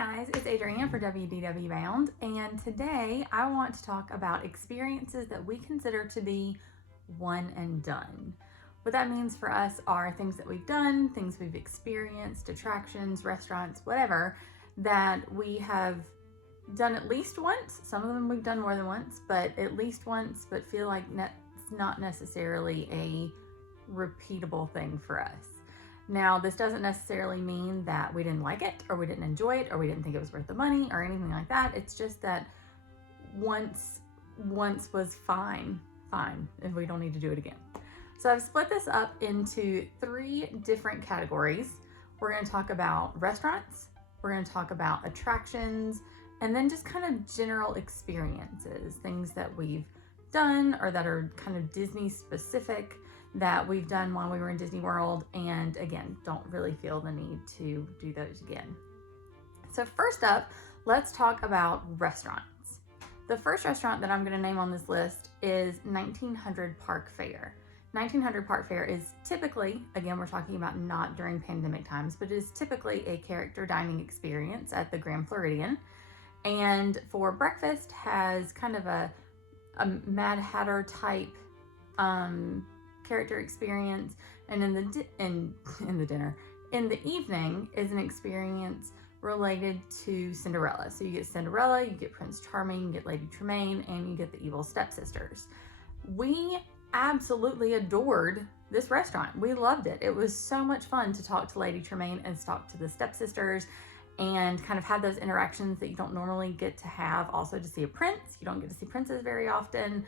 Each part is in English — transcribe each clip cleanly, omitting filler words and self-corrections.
guys, it's Adrienne for WDW Bound, and today I want to talk about experiences that we consider to be one and done. What that means for us are things that we've done, things we've experienced, attractions, restaurants, whatever, that we have done at least once. Some of them we've done more than once, but at least once, but feel like it's not necessarily a repeatable thing for us. Now, this doesn't necessarily mean that we didn't like it or we didn't enjoy it or we didn't think it was worth the money or anything like that. It's just that once was fine if we don't need to do it again. So I've split this up into 3 different categories. We're going to talk about restaurants, we're going to talk about attractions, and then just kind of general experiences, things that we've done or that are kind of Disney specific that we've done while we were in Disney World, and again, don't really feel the need to do those again. So first up, let's talk about restaurants. The first restaurant that I'm going to name on this list is 1900 Park Fare. 1900 Park Fare is typically, again, we're talking about not during pandemic times, but it is typically a character dining experience at the Grand Floridian. And for breakfast has kind of a Mad Hatter type character experience, and in the evening is an experience related to Cinderella. So you get Cinderella, you get Prince Charming, you get Lady Tremaine, and you get the evil stepsisters. We absolutely adored this restaurant. We loved it. It was so much fun to talk to Lady Tremaine and talk to the stepsisters and kind of have those interactions that you don't normally get to have. Also to see a prince. You don't get to see princes very often.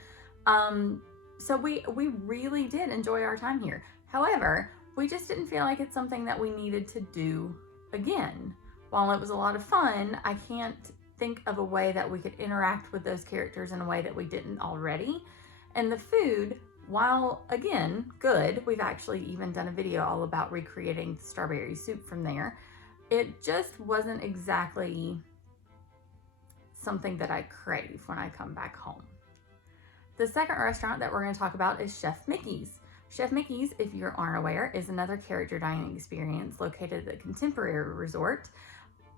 So we really did enjoy our time here. However, we just didn't feel like it's something that we needed to do again. While it was a lot of fun, I can't think of a way that we could interact with those characters in a way that we didn't already. And the food, while again, good, we've actually even done a video all about recreating the strawberry soup from there. It just wasn't exactly something that I crave when I come back home. The second restaurant that we're going to talk about is Chef Mickey's. Chef Mickey's, if you aren't aware, is another character dining experience located at the Contemporary Resort,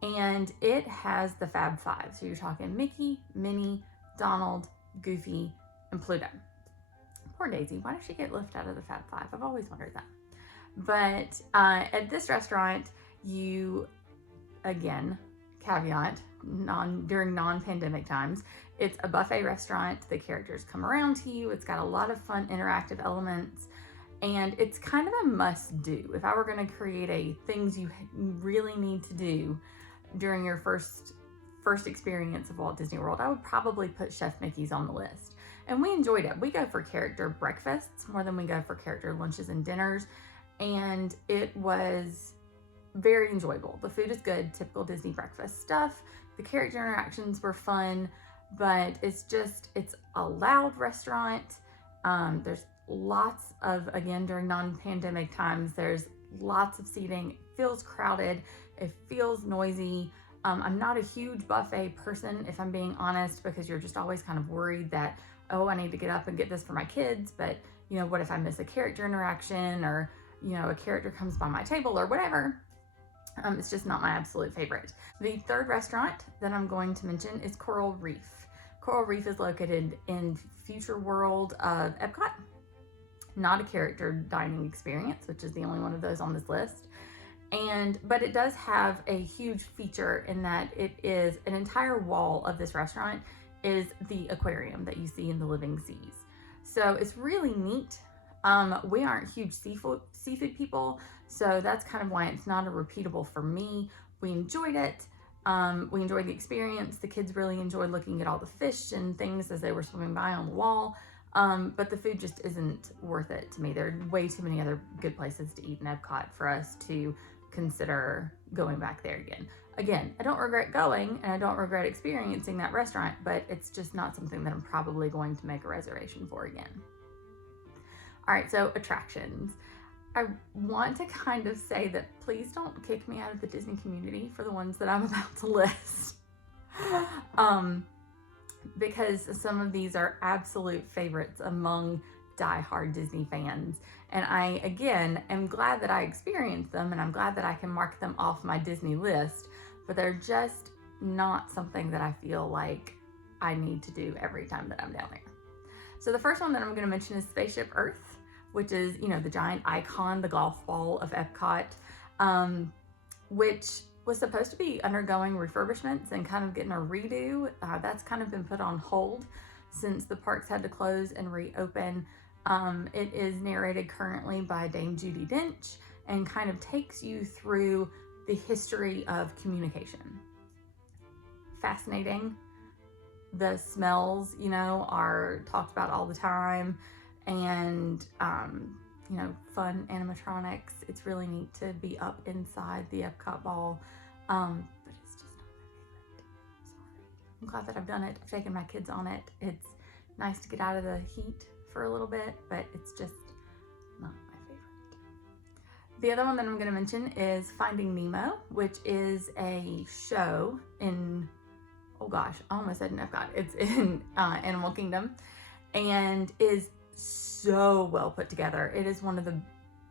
and it has the Fab Five. So you're talking Mickey, Minnie, Donald, Goofy, and Pluto. Poor Daisy, why does she get left out of the Fab Five? I've always wondered that. But at this restaurant, you, again, caveat, during non-pandemic times, it's a buffet restaurant. The characters come around to you. It's got a lot of fun interactive elements, and it's kind of a must-do. If I were going to create a things you really need to do during your first experience of Walt Disney World, I would probably put Chef Mickey's on the list. And we enjoyed it. We go for character breakfasts more than we go for character lunches and dinners, and it was very enjoyable. The food is good, typical Disney breakfast stuff. The character interactions were fun, but it's a loud restaurant. There's lots of, again, during non-pandemic times, there's lots of seating. It feels crowded. It feels noisy. I'm not a huge buffet person, if I'm being honest, because you're just always kind of worried that, oh, I need to get up and get this for my kids, but you know, what if I miss a character interaction, or you know, a character comes by my table or whatever. It's just not my absolute favorite. The third restaurant that I'm going to mention is Coral Reef. Coral Reef is located in Future World of Epcot. Not a character dining experience, which is the only one of those on this list. But it does have a huge feature in that it is an entire wall of this restaurant is the aquarium that you see in the Living Seas. So it's really neat. We aren't huge seafood people, so that's kind of why it's not a repeatable for me. We enjoyed it. We enjoyed the experience. The kids really enjoyed looking at all the fish and things as they were swimming by on the wall. But the food just isn't worth it to me. There are way too many other good places to eat in Epcot for us to consider going back there again. Again, I don't regret going and I don't regret experiencing that restaurant, but it's just not something that I'm probably going to make a reservation for again. All right, so attractions. I want to kind of say that please don't kick me out of the Disney community for the ones that I'm about to list. Because some of these are absolute favorites among diehard Disney fans. And I, again, am glad that I experienced them, and I'm glad that I can mark them off my Disney list. but they're just not something that I feel like I need to do every time that I'm down there. So the first one that I'm going to mention is Spaceship Earth, which is, you know, the giant icon, the golf ball of Epcot, which was supposed to be undergoing refurbishments and kind of getting a redo. That's kind of been put on hold since the parks had to close and reopen. It is narrated currently by Dame Judi Dench and kind of takes you through the history of communication. Fascinating. The smells, you know, are talked about all the time, and you know, fun animatronics. It's really neat to be up inside the Epcot ball, but it's just not my favorite. Sorry. I'm glad that I've done it. I've taken my kids on it. It's nice to get out of the heat for a little bit, but it's just not my favorite. The other one that I'm going to mention is Finding Nemo, which is a show in, oh gosh, I almost said in Epcot. It's in Animal Kingdom, and is so well put together. It is one of the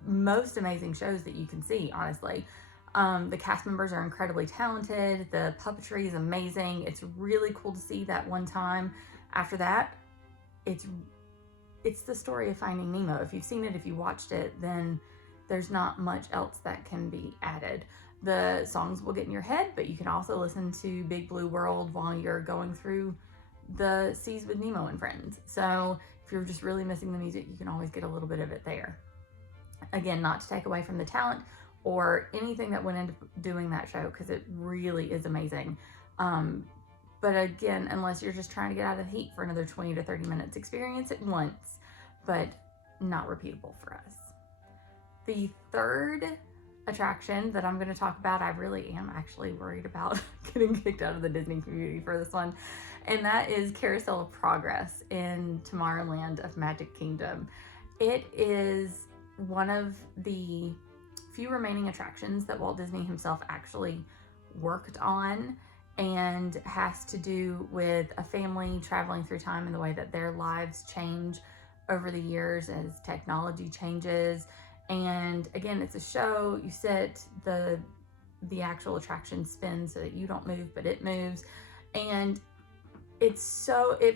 most amazing shows that you can see, honestly. The cast members are incredibly talented. The puppetry is amazing. It's really cool to see that one time. After that, it's the story of Finding Nemo. If you've seen it, if you watched it, then there's not much else that can be added. The songs will get in your head, but you can also listen to Big Blue World while you're going through the seas with Nemo and friends. So if you're just really missing the music, you can always get a little bit of it there. Again, not to take away from the talent or anything that went into doing that show, because it really is amazing. But again, unless you're just trying to get out of the heat for another 20 to 30 minutes, experience it once, but not repeatable for us. The third attraction that I'm going to talk about, I really am actually worried about getting kicked out of the Disney community for this one, and that is Carousel of Progress in Tomorrowland of Magic Kingdom. It is one of the few remaining attractions that Walt Disney himself actually worked on, and has to do with a family traveling through time and the way that their lives change over the years as technology changes. And again, it's a show. You sit, the actual attraction spins so that you don't move, but it moves. And it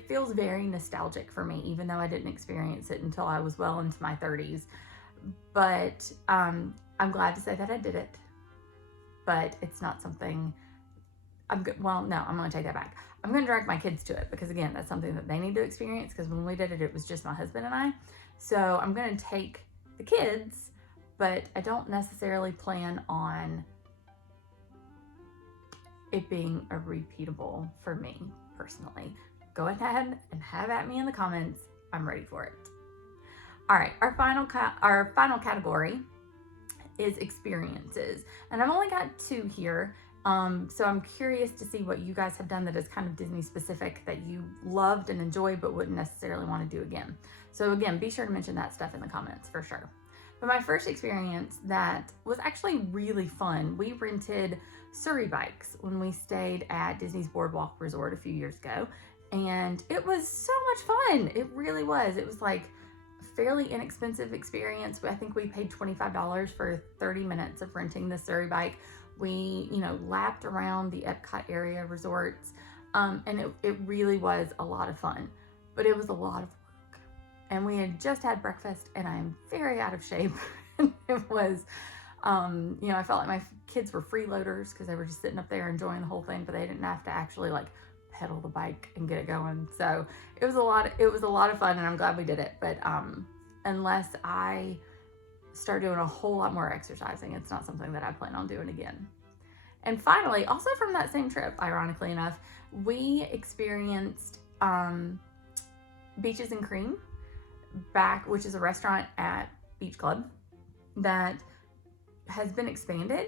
feels very nostalgic for me, even though I didn't experience it until I was well into my 30s. But I'm glad to say that I did it. But it's not something I'm going to take that back. I'm going to drag my kids to it, because again, that's something that they need to experience, because when we did it, it was just my husband and I. So I'm going to take the kids, but I don't necessarily plan on it being a repeatable for me personally. Go ahead and have at me in the comments. I'm ready for it. All right, our final category is experiences, and I've only got 2 here. So I'm curious to see what you guys have done that is kind of Disney specific that you loved and enjoyed but wouldn't necessarily want to do again. So again, be sure to mention that stuff in the comments for sure. But my first experience that was actually really fun, we rented Surrey bikes when we stayed at Disney's Boardwalk Resort a few years ago, and it was so much fun. It really was. It was like a fairly inexpensive experience. I think we paid $25 for 30 minutes of renting the Surrey bike. We, lapped around the Epcot area resorts, and it really was a lot of fun, but it was a lot of work. And we had just had breakfast, and I'm very out of shape. It was, I felt like my kids were freeloaders because they were just sitting up there enjoying the whole thing, but they didn't have to actually pedal the bike and get it going. So it was a lot of fun, and I'm glad we did it. But unless I start doing a whole lot more exercising, it's not something that I plan on doing again. And finally, also from that same trip, ironically enough, we experienced Beaches and Cream which is a restaurant at Beach Club that has been expanded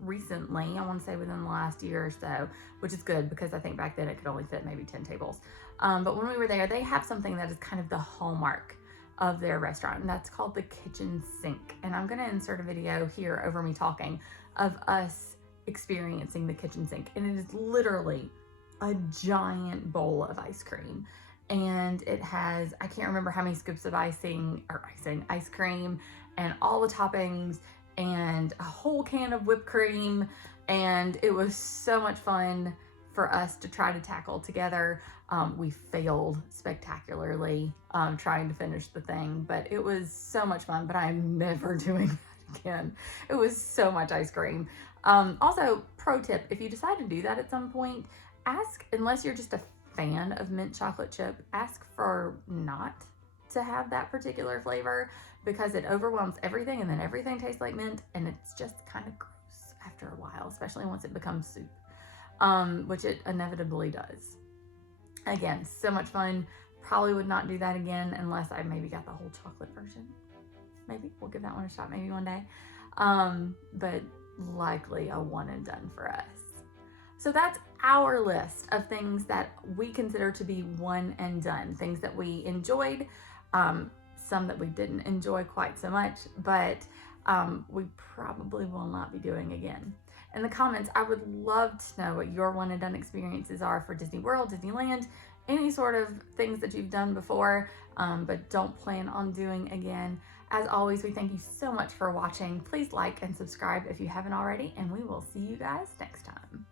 recently. I want to say within the last year or so, which is good, because I think back then it could only fit maybe 10 tables. But when we were there, they have something that is kind of the hallmark of their restaurant, and that's called the kitchen sink. And I'm going to insert a video here over me talking of us experiencing the kitchen sink, and it is literally a giant bowl of ice cream, and it has, I can't remember how many scoops of ice cream, and all the toppings, and a whole can of whipped cream, And it was so much fun for us to try to tackle together. We failed spectacularly trying to finish the thing, but it was so much fun. But I'm never doing that again. It was so much ice cream. Also, pro tip, if you decide to do that at some point, ask, unless you're just a fan of mint chocolate chip, ask for not to have that particular flavor, because it overwhelms everything and then everything tastes like mint, and it's just kind of gross after a while, especially once it becomes soup, which it inevitably does. Again, so much fun. Probably would not do that again unless I maybe got the whole chocolate version. Maybe we'll give that one a shot maybe one day. But likely a one and done for us. So that's our list of things that we consider to be one and done, things that we enjoyed, some that we didn't enjoy quite so much, but we probably will not be doing again. In the comments, I would love to know what your one and done experiences are for Disney World, Disneyland, any sort of things that you've done before, but don't plan on doing again. As always, we thank you so much for watching. Please like and subscribe if you haven't already, and we will see you guys next time.